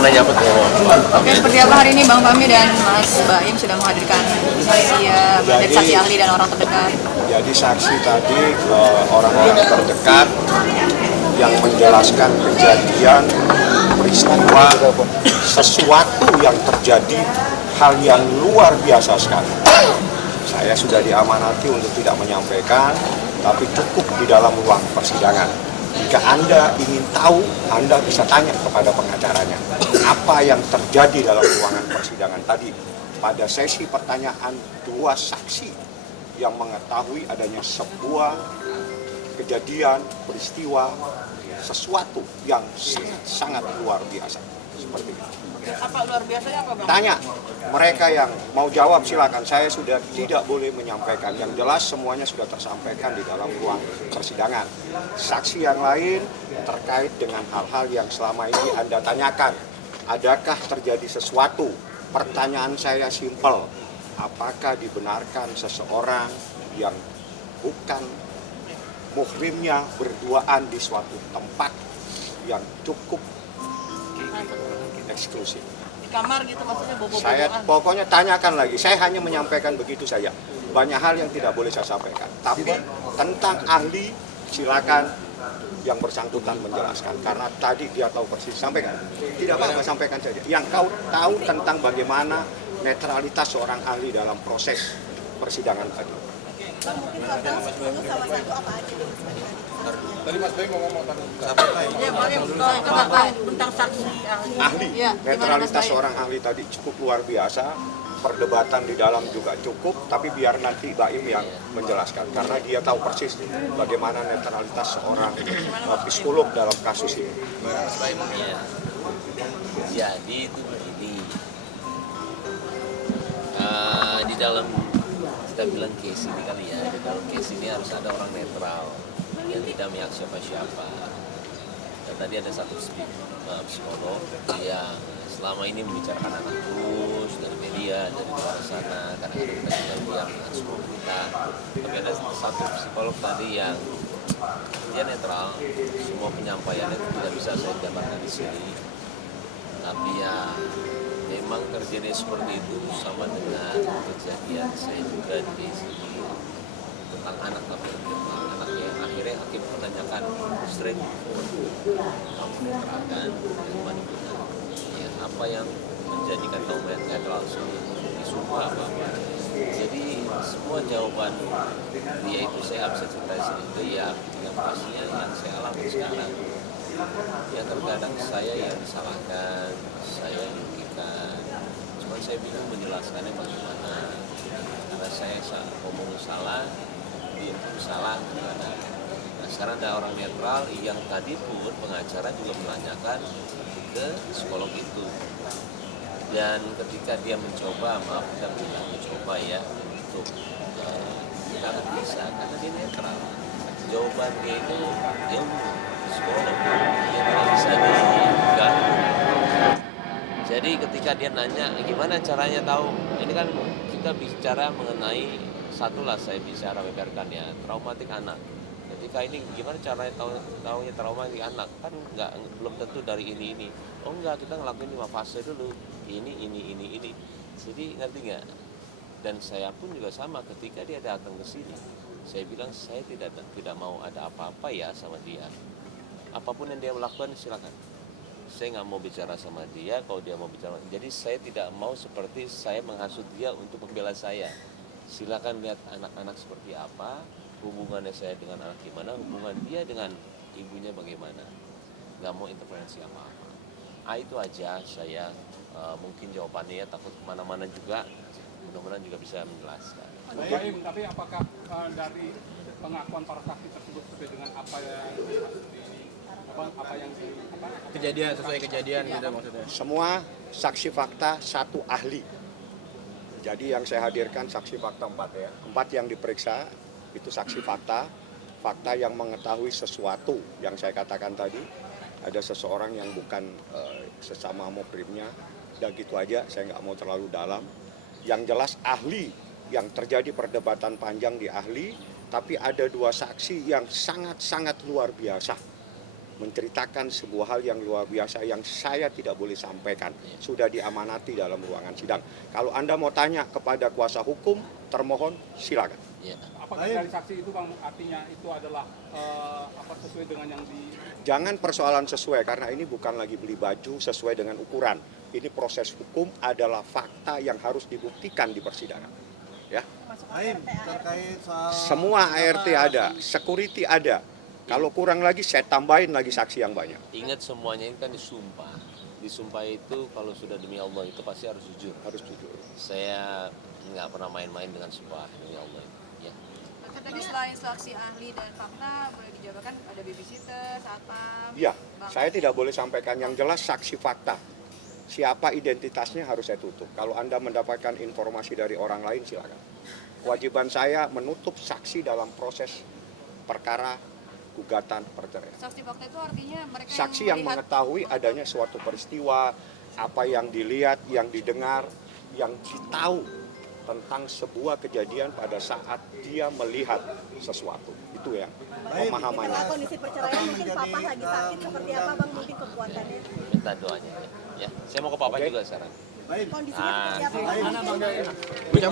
mau nanya apa tuh? Oke, seperti apa hari ini Bang Fahmi dan Mas Baim sudah menghadirkan saksi dari saksi ahli dan orang terdekat? Jadi saksi tadi orang-orang terdekat yang menjelaskan kejadian peristiwa sesuatu yang terjadi, hal yang luar biasa sekali. Saya sudah diamanati untuk tidak menyampaikan, tapi cukup di dalam ruang persidangan. Jika Anda ingin tahu, Anda bisa tanya kepada pengacaranya. Apa yang terjadi dalam ruangan persidangan tadi? Pada sesi pertanyaan, dua saksi yang mengetahui adanya sebuah kejadian, peristiwa, sesuatu yang sangat luar biasa. Seperti itu. Apa luar biasanya apa Bang? Tanya, mereka yang mau jawab silakan. Saya sudah tidak boleh menyampaikan. Yang jelas semuanya sudah tersampaikan di dalam ruang persidangan. Saksi yang lain terkait dengan hal-hal yang selama ini Anda tanyakan. Adakah terjadi sesuatu? Pertanyaan saya simpel. Apakah dibenarkan seseorang yang bukan muhrimnya berduaan di suatu tempat yang cukup eksklusif? Di kamar gitu maksudnya bobo-boboan? Saya pokoknya tanyakan lagi, saya hanya menyampaikan begitu saja. Banyak hal yang tidak boleh saya sampaikan. Tapi tentang ahli, silakan yang bersangkutan menjelaskan. Karena tadi dia tahu persis, sampaikan. Tidak apa-apa, sampaikan saja. Yang kau tahu tentang bagaimana netralitas seorang ahli dalam proses persidangan tadi. Mungkin fakta sebelumnya salah satu apa aja yang Tadi Mas Baim mau ngomong tentang Ya, tentang saksi ahli. Ahli, Ya, netralitas seorang ahli tadi cukup luar biasa. Perdebatan di dalam juga cukup, tapi biar nanti Baim yang menjelaskan. Karena dia tahu persis bagaimana netralitas seorang psikolog dalam kasus ini. Mas Baim ya. Jadi itu begini. Di dalam kita bilang case ini kali ya, di dalam case ini harus ada orang netral yang tidak memihak siapa-siapa. Dan tadi ada satu psikolog yang selama ini membicarakan anak terus dari media, dari luar sana, karena kita juga bilang dengan semua kita. Tapi ada satu psikolog tadi yang dia netral, semua penyampaiannya tidak bisa saya gambarkan di sini. Tapi ya memang terjadi seperti itu sama dengan kejadian saya juga di sini tentang anak anaknya yang akhirnya hakim menanyakan straight kamu netral yang mana benar ya, apa yang menjadikan kamu netral langsung disumpah apa jadi semua jawaban dia itu saya bisa cerita sendiri ya yang pastinya yang saya alami sekarang ya terkadang saya yang disalahkan saya yang dirugikan cuma saya bingung menjelaskannya bagaimana karena saya ngomong salah dia salah gimana nah sekarang ada orang netral yang tadi pun pengacara juga menanyakan ke psikolog itu dan ketika dia mencoba maaf kita bilang mencoba ya untuk tidak bisa karena dia netral jawaban dia itu ilmu psikolog yang tidak bisa diganggu. Jadi ketika dia nanya gimana caranya tahu, ini kan kita bicara mengenai satulah saya bicara membiarkan ya traumatik anak. Ketika ini gimana caranya tahunya traumatik anak kan belum tentu dari ini. Oh enggak kita ngelakuin 5 fase dulu ini. Jadi ngerti nggak? Dan saya pun juga sama ketika dia datang ke sini, saya bilang saya tidak mau ada apa-apa ya sama dia. Apapun yang dia melakukan silakan. Saya nggak mau bicara sama dia kalau dia mau bicara. Jadi saya tidak mau seperti saya menghasut dia untuk membela saya. Silakan lihat anak-anak seperti apa, hubungannya saya dengan anak gimana, hubungan dia dengan ibunya bagaimana. Nggak mau intervensi apa-apa. Itu aja saya mungkin jawabannya ya takut kemana-mana juga. Mudah-mudahan juga bisa menjelaskan. Baik, tapi apakah dari pengakuan para saksi tersebut sesuai dengan apa yang Kejadian sesuai kejadian gitu maksudnya. Semua saksi fakta satu ahli. Jadi yang saya hadirkan saksi fakta 4 ya. 4 yang diperiksa itu saksi fakta. Fakta yang mengetahui sesuatu yang saya katakan tadi. Ada seseorang yang bukan sesama muhrimnya. Dan gitu aja, saya nggak mau terlalu dalam. Yang jelas ahli, yang terjadi perdebatan panjang di ahli. Tapi ada 2 saksi yang sangat-sangat luar biasa. menceritakan sebuah hal yang luar biasa yang saya tidak boleh sampaikan. Sudah diamanati dalam ruangan sidang. Kalau Anda mau tanya kepada kuasa hukum, termohon silakan. Ya. Apakah dari saksi itu Bang artinya itu adalah sesuai dengan yang di Jangan persoalan sesuai, karena ini bukan lagi beli baju sesuai dengan ukuran. Ini proses hukum adalah fakta yang harus dibuktikan di persidangan. Ya. Terkait soal Semua ART ada, security ada. Kalau kurang lagi saya tambahin lagi saksi yang banyak. Ingat semuanya ini kan disumpah. Disumpah itu kalau sudah demi Allah itu pasti harus jujur. Harus jujur. Saya nggak pernah main-main dengan sumpah demi Allah. Ya. Tadi selain saksi ahli dan fakta, boleh dijabarkan ada babysitter, satpam. Ya, saya tidak boleh sampaikan yang jelas saksi fakta. Siapa identitasnya harus saya tutup. Kalau Anda mendapatkan informasi dari orang lain silakan. Kewajiban saya menutup saksi dalam proses perkara gugatan perceraian. Saksi fakta itu artinya mereka Saksi yang melihat mengetahui adanya suatu peristiwa, apa yang dilihat, yang didengar, yang tahu tentang sebuah kejadian pada saat dia melihat sesuatu. Itu ya Di pemahamannya. tengah kondisi perceraian mungkin papa lagi sakit seperti apa bang mungkin kekuatannya Minta doanya. Ya. Saya mau ke Papa Oke. juga sekarang. kondisinya seperti apa bang?